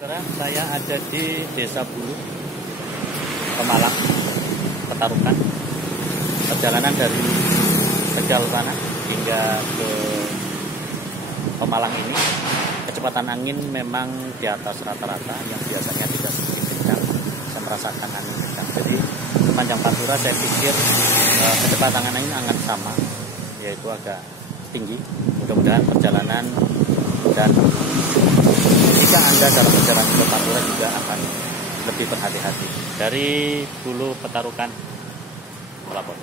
Sekarang saya ada di Desa Bulu, Pemalang, Petarukan. Perjalanan dari Tegal sana hingga ke Pemalang ini, kecepatan angin memang di atas rata-rata yang biasanya tidak sedikit kencang. Saya merasakan angin kencang. Jadi sepanjang Pantura saya pikir kecepatan angin akan sama, yaitu agak tinggi. Mudah-mudahan perjalanan dan jika Anda dalam perjalanan ke Pantura juga akan lebih berhati-hati. Dari Bulu Petarukan melapor.